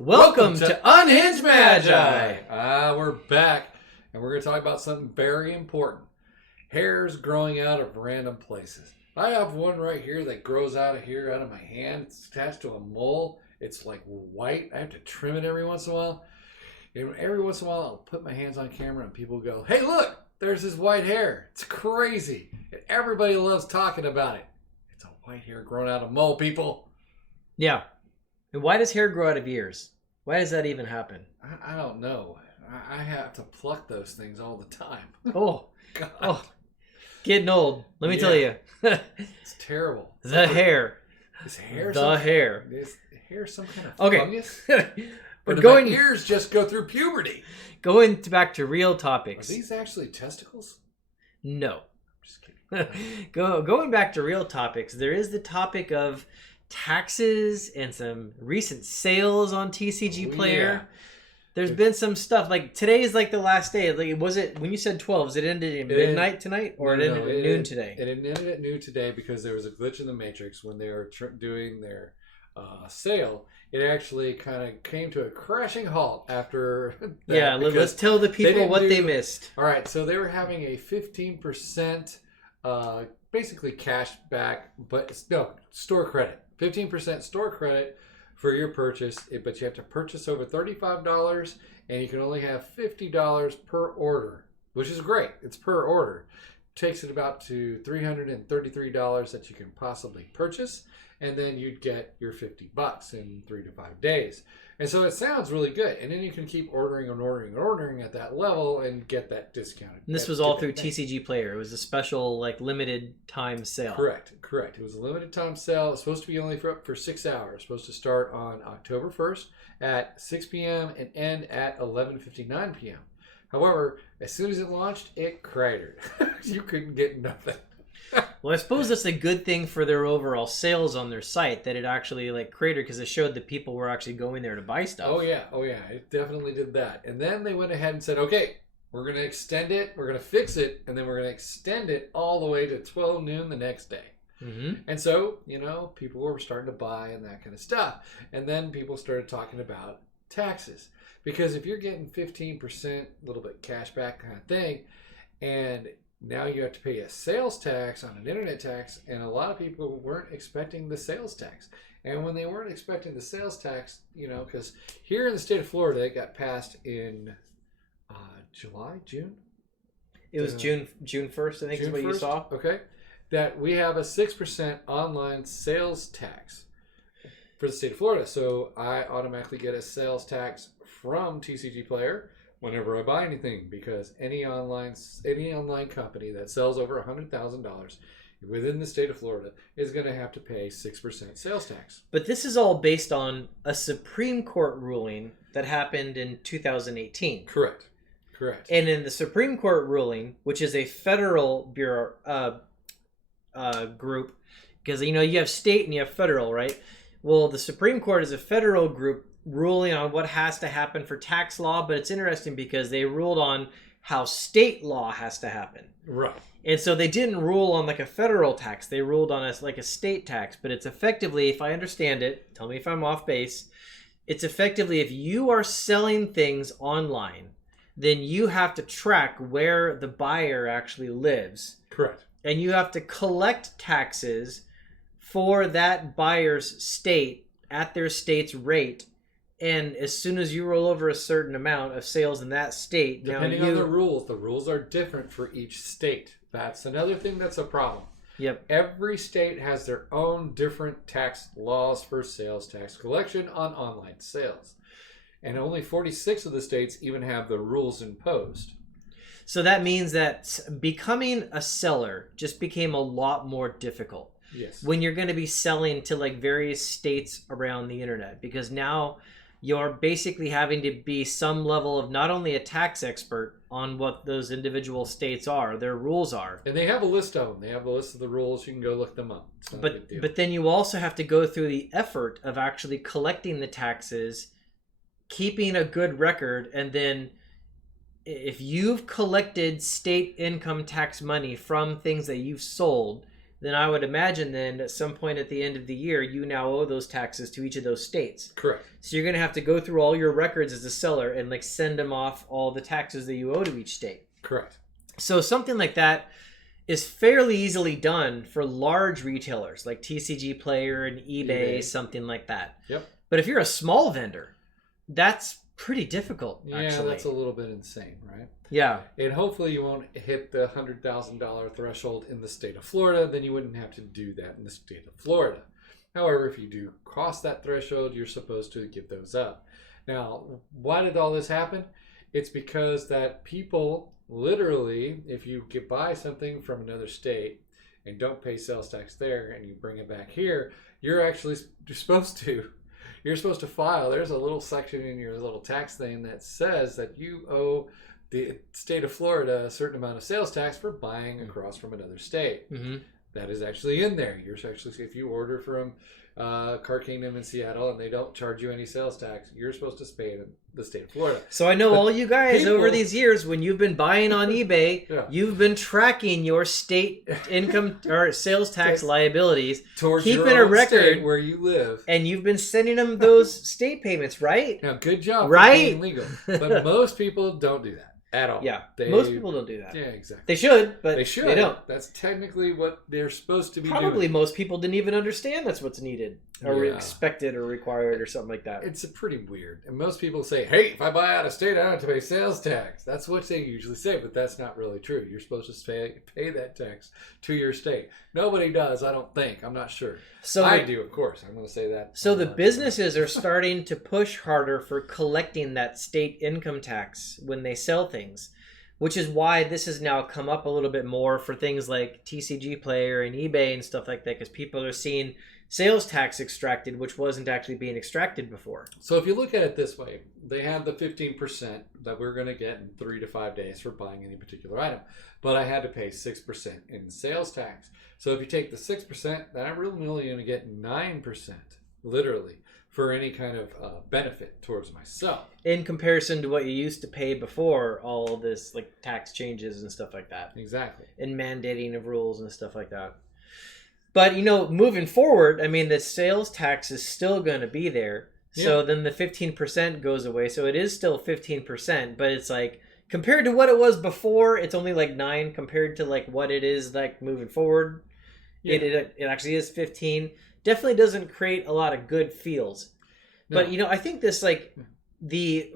Welcome to Unhinged Magi! We're back, and we're going to talk about something very important. Hairs growing out of random places. I have one right here that grows out of here, out of my hand. It's attached to a mole. It's like white. I have to trim it every once in a while. And every once in a while, I'll put my hands on camera, and people go, "Hey, look! There's this white hair. It's crazy." And everybody loves talking about it. It's a white hair growing out of mole, people. Yeah. And why does hair grow out of ears? Why does that even happen? I don't know. I have to pluck those things all the time. Oh, God. oh, getting old. Let me tell you. It's terrible. The hair. Is hair the hair. Is hair some kind of Okay. fungus? We're Or do going my ears just go through puberty? back to real Are topics. these actually testicles? No. I'm just kidding. Going back to real topics, there is the topic of taxes and some recent sales on TCG Player. Yeah. There's been some stuff. Like today is like the last day. Like, was it when you said 12? It ended at midnight tonight, or it ended at noon today? It ended at noon today because there was a glitch in the Matrix when they were doing their sale. It actually kind of came to a crashing halt after that. Yeah, let's tell the people what they missed. All right, so they were having a 15% basically cash back, but no, store credit. 15% store credit for your purchase, but you have to purchase over $35 and you can only have $50 per order, which is great. It's per order. Takes it about to $333 that you can possibly purchase, and then you'd get your $50 in 3 to 5 days. And so it sounds really good. And then you can keep ordering and ordering and ordering at that level and get that discounted. And this was all through TCG Player. It was a special, like, limited time sale. Correct. It was a limited time sale. It's supposed to be only for 6 hours. It's supposed to start on October 1st at 6 p.m. and end at 11:59 p.m. However, as soon as it launched, it cratered. You couldn't get nothing. Well, I suppose that's a good thing for their overall sales on their site, that it actually like cratered because it showed that people were actually going there to buy stuff. Oh yeah, it definitely did that. And then they went ahead and said, okay, we're going to extend it, we're going to fix it, and then we're going to extend it all the way to 12 noon the next day. Mm-hmm. And so, people were starting to buy and that kind of stuff. And then people started talking about taxes. Because if you're getting 15%, a little bit cash back kind of thing, and now you have to pay a sales tax on an internet tax, and a lot of people weren't expecting the sales tax. And when they weren't expecting the sales tax, because here in the state of Florida, it got passed in June? It was June 1st, I think is what 1st? You saw. Okay. That we have a 6% online sales tax for the state of Florida. So I automatically get a sales tax from TCG Player whenever I buy anything, because any online company that sells over $100,000 within the state of Florida is going to have to pay 6% sales tax. But this is all based on a Supreme Court ruling that happened in 2018. Correct. And in the Supreme Court ruling, which is a federal bureau group, because you have state and you have federal, right? Well, the Supreme Court is a federal group ruling on what has to happen for tax law, but it's interesting because they ruled on how state law has to happen. Right. And so they didn't rule on like a federal tax. They ruled on a state tax, but it's effectively, if I understand it, tell me if I'm off base, it's effectively if you are selling things online, then you have to track where the buyer actually lives. Correct. And you have to collect taxes for that buyer's state at their state's rate. And as soon as you roll over a certain amount of sales in that state, depending on the rules are different for each state. That's another thing that's a problem. Yep. Every state has their own different tax laws for sales tax collection on online sales. And only 46 of the states even have the rules imposed. So that means that becoming a seller just became a lot more difficult. Yes. When you're going to be selling to like various states around the internet, because now you're basically having to be some level of not only a tax expert on what those individual states are, their rules are. And they have a list of them. They have a list of the rules. You can go look them up. But then you also have to go through the effort of actually collecting the taxes, keeping a good record, and then if you've collected state income tax money from things that you've sold, then I would imagine then at some point at the end of the year, you now owe those taxes to each of those states. Correct. So you're going to have to go through all your records as a seller and like send them off all the taxes that you owe to each state. Correct. So something like that is fairly easily done for large retailers like TCG Player and eBay, something like that. Yep. But if you're a small vendor, that's pretty difficult, Yeah, actually. that's a little bit insane, right? Yeah. And hopefully you won't hit the $100,000 threshold in the state of Florida. Then you wouldn't have to do that in the state of Florida. However, if you do cross that threshold, you're supposed to give those up. Now, why did all this happen? It's because that people literally, if you buy something from another state and don't pay sales tax there and you bring it back here, you're supposed to file. There's a little section in your little tax thing that says that you owe the state of Florida a certain amount of sales tax for buying across from another state. Mm-hmm. That is actually in there. You're actually, if you order from Car Kingdom in Seattle and they don't charge you any sales tax, you're supposed to pay in the state of Florida. So I know all you guys over these years, when you've been buying on eBay, you've been tracking your state income or sales tax liabilities, towards keeping your own a record state where you live, and you've been sending them those state payments, right? Now, good job, right? For being legal, but most people don't do that at all. Yeah, most people don't do that. Yeah, exactly. They should, but they should. They don't. That's technically what they're supposed to be doing. Probably most people didn't even understand that's what's needed or expected or required or something like that. It's pretty weird. And most people say, hey, if I buy out of state, I don't have to pay sales tax. That's what they usually say, but that's not really true. You're supposed to pay that tax to your state. Nobody does, I don't think. I'm not sure. So I do, of course. I'm going to say that. So the businesses are starting to push harder for collecting that state income tax when they sell things, which is why this has now come up a little bit more for things like TCG Player and eBay and stuff like that, because people are seeing sales tax extracted, which wasn't actually being extracted before. So if you look at it this way, they have the 15% that we're going to get in 3 to 5 days for buying any particular item. But I had to pay 6% in sales tax. So if you take the 6%, then I'm really only going to get 9%, literally, for any kind of benefit towards myself. In comparison to what you used to pay before all of this, like tax changes and stuff like that. Exactly. And mandating of rules and stuff like that. But, you know, moving forward, I mean, the sales tax is still going to be there. So then the 15% goes away. So it is still 15%, but it's like, compared to what it was before, it's only like 9 compared to like what it is like moving forward. Yeah. It actually is 15. Definitely doesn't create a lot of good feels. No. But, you know, I think this, like, the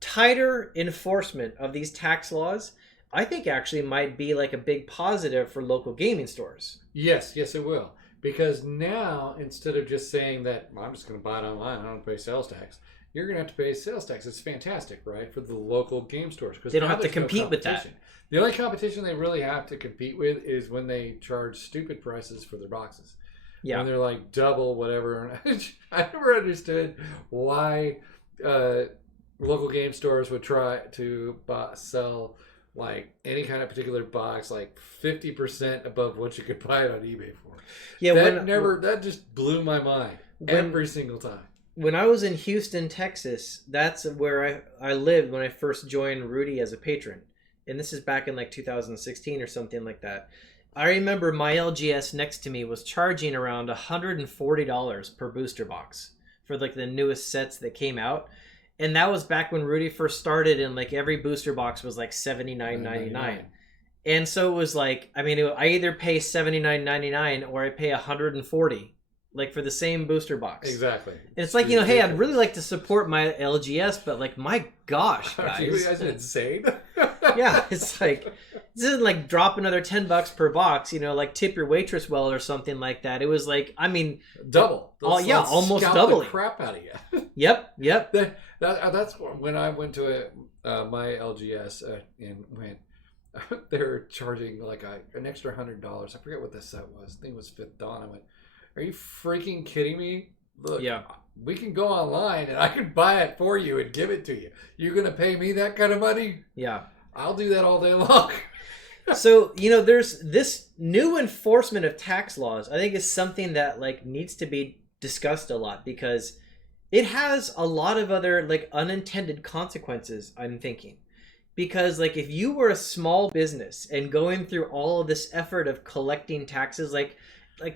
tighter enforcement of these tax laws, I think actually might be like a big positive for local gaming stores. Yes, it will. Because now, instead of just saying that, well, I'm just going to buy it online, I don't pay sales tax, you're going to have to pay sales tax. It's fantastic, right, for the local game stores. They don't have to compete with that. The only competition they really have to compete with is when they charge stupid prices for their boxes. Yeah. When they're like double whatever. I never understood why local game stores would try to sell like any kind of particular box like 50% above what you could buy it on eBay for. Yeah, that just blew my mind every single time. When I was in Houston, Texas, that's where I lived when I first joined Rudy as a patron. And this is back in like 2016 or something like that. I remember my LGS next to me was charging around $140 per booster box for like the newest sets that came out. And that was back when Rudy first started, and like every booster box was like $79.99. And so it was like, I mean, I either pay $79.99 or I pay $140, like for the same booster box. Exactly. And it's like, you know, hey, I'd really like to support my LGS, but like, my gosh, guys. Are you guys insane? Yeah, it's like, this isn't like drop another $10 per box, you know, like tip your waitress well or something like that. It was like, I mean, double. Almost double. The crap out of you. Yep. That's when I went to my LGS and went. They were charging like an extra $100. I forget what the set was. I think it was Fifth Dawn. I went, "Are you freaking kidding me? Look, we can go online and I can buy it for you and give it to you. You're gonna pay me that kind of money? Yeah, I'll do that all day long." So, you know, there's this new enforcement of tax laws. I think is something that like needs to be discussed a lot because it has a lot of other like unintended consequences, I'm thinking. Because like if you were a small business and going through all of this effort of collecting taxes, like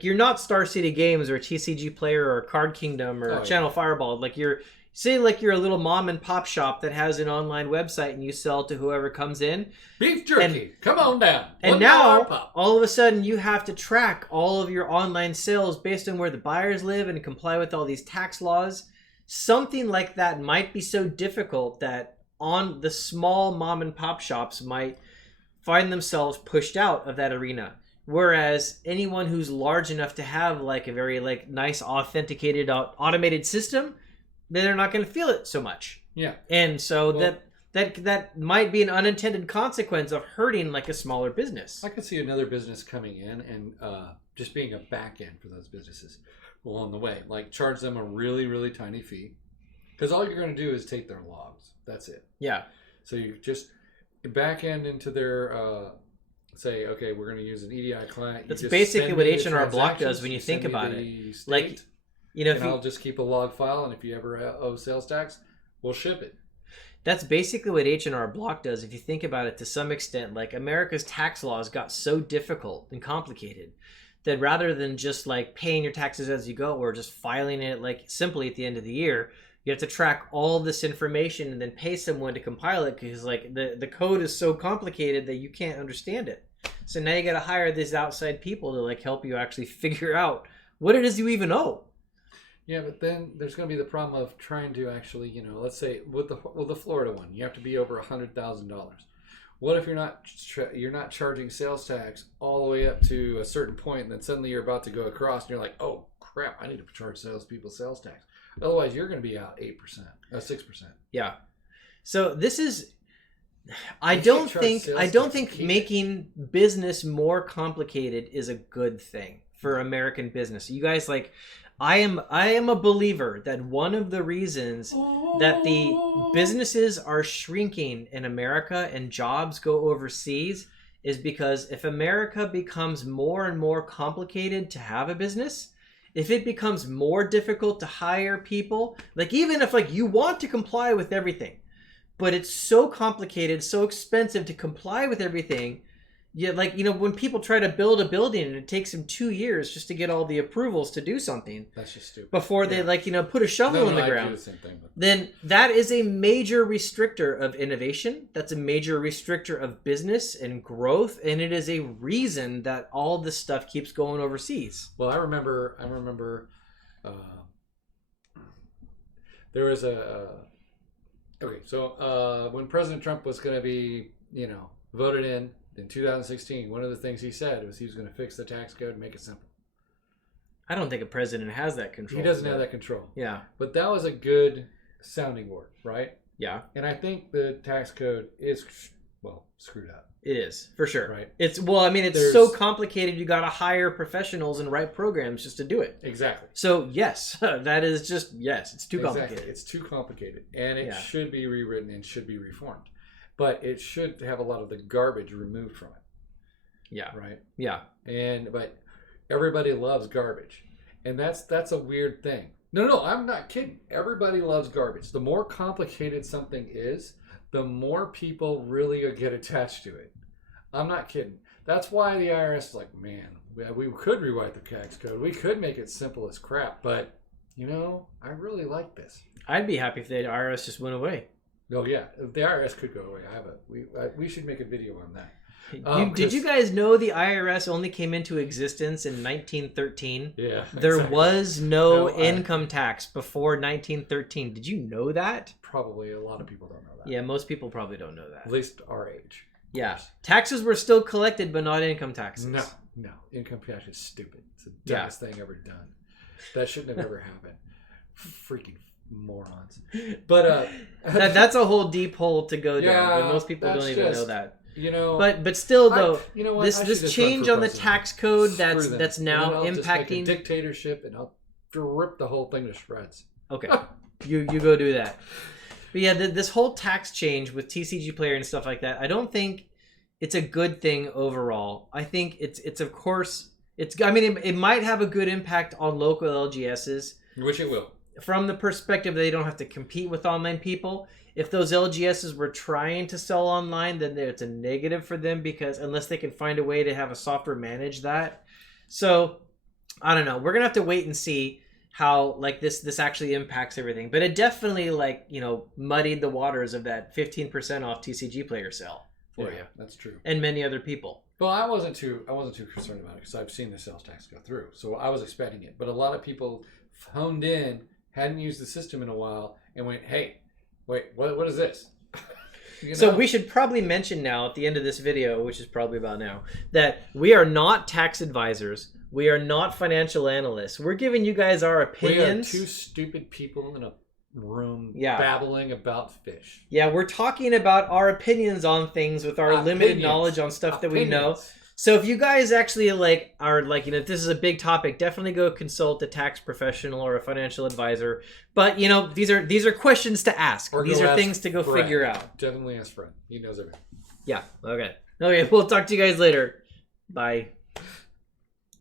you're not Star City Games or TCG Player or Card Kingdom or Channel Fireball. Like you're a little mom and pop shop that has an online website and you sell to whoever comes in. Beef jerky, come on down. And now all of a sudden you have to track all of your online sales based on where the buyers live and comply with all these tax laws. Something like that might be so difficult that on the small mom and pop shops might find themselves pushed out of that arena. Whereas anyone who's large enough to have like a very like nice authenticated automated system, then they're not going to feel it so much. Yeah. And so that might be an unintended consequence of hurting like a smaller business. I could see another business coming in and just being a back end for those businesses along the way. Like charge them a really, really tiny fee. Because all you're going to do is take their logs. That's it. Yeah. So you just back end into their say, okay, we're going to use an EDI client. That's basically what H&R Block does when you think about it. Like, you know, I'll just keep a log file, and if you ever owe sales tax, we'll ship it. That's basically what H&R Block does. If you think about it to some extent, like America's tax laws got so difficult and complicated that rather than just like paying your taxes as you go or just filing it like simply at the end of the year, you have to track all this information and then pay someone to compile it because like the code is so complicated that you can't understand it. So now you got to hire these outside people to like help you actually figure out what it is you even owe. Yeah, but then there's going to be the problem of trying to actually, you know, let's say with the Florida one, you have to be over $100,000. What if you're not charging sales tax all the way up to a certain point, and then suddenly you're about to go across, and you're like, oh crap, I need to charge salespeople sales tax. Otherwise, you're going to be out 8%, 6%. Yeah. So this is, I don't think making business more complicated is a good thing for American business. You guys, like, I am a believer that one of the reasons that the businesses are shrinking in America and jobs go overseas is because if America becomes more and more complicated to have a business, if it becomes more difficult to hire people, like even if like you want to comply with everything, but it's so complicated, so expensive to comply with everything, yeah, like, you know, when people try to build a building and it takes them 2 years just to get all the approvals to do something. That's just stupid. Before they like, you know, put a shovel in the ground. Do the same thing, but... Then that is a major restrictor of innovation. That's a major restrictor of business and growth. And it is a reason that all this stuff keeps going overseas. Well, I remember there was when President Trump was going to be, you know, voted in 2016, one of the things he said was he was going to fix the tax code and make it simple. I don't think a president has that control. He doesn't have that control. Yeah. But that was a good sounding board, right? Yeah. And I think the tax code is, well, screwed up. It is, for sure. Right. It's so complicated you got to hire professionals and write programs just to do it. Exactly. So, yes, that is just, yes, it's too complicated. It's too complicated. And it should be rewritten and should be reformed. But it should have a lot of the garbage removed from it. Yeah. Right? Yeah. But everybody loves garbage. And that's a weird thing. No, I'm not kidding. Everybody loves garbage. The more complicated something is, the more people really get attached to it. I'm not kidding. That's why the IRS is like, man, we could rewrite the tax code. We could make it simple as crap. But, you know, I really like this. I'd be happy if the IRS just went away. Oh yeah, the IRS could go away. We should make a video on that. Did you guys know the IRS only came into existence in 1913? Yeah, there was no income tax before 1913. Did you know that? Probably a lot of people don't know that. Yeah, most people probably don't know that. At least our age. Yeah, taxes were still collected, but not income taxes. No, income tax is stupid. It's the dumbest thing ever done. That shouldn't have ever happened. Freaking morons. But that's a whole deep hole to go down. But most people don't even know that. You know, but still though, you know what? This change on the tax code that's now impacting a dictatorship, and I'll rip the whole thing to shreds. Okay, you go do that. But yeah, this whole tax change with TCG Player and stuff like that, I don't think it's a good thing overall. I think it's of course I mean it might have a good impact on local LGSs, which it will. from the perspective they don't have to compete with online people. If those LGSs were trying to sell online, then it's a negative for them, because unless they can find a way to have a software manage that. So I don't know. We're gonna have to wait and see how like this actually impacts everything. But it definitely like, you know, muddied the waters of that 15% off TCG Player sale for you. That's true. And many other people. Well, I wasn't too concerned about it because I've seen the sales tax go through, so I was expecting it. But a lot of people phoned in, hadn't used the system in a while, and went, "Hey, wait, what is this?" You know? So we should probably mention now at the end of this video, which is probably about now, that we are not tax advisors. We are not financial analysts. We're giving you guys our opinions. We are two stupid people in a room babbling about fish. Yeah, we're talking about our opinions on things with our limited knowledge on stuff that we know. So if you guys actually are like, you know, if this is a big topic, definitely go consult a tax professional or a financial advisor. But, you know, these are questions to ask. Or these are things to go figure out. Definitely ask Fred. He knows everything. Yeah. Okay. Okay. We'll talk to you guys later. Bye.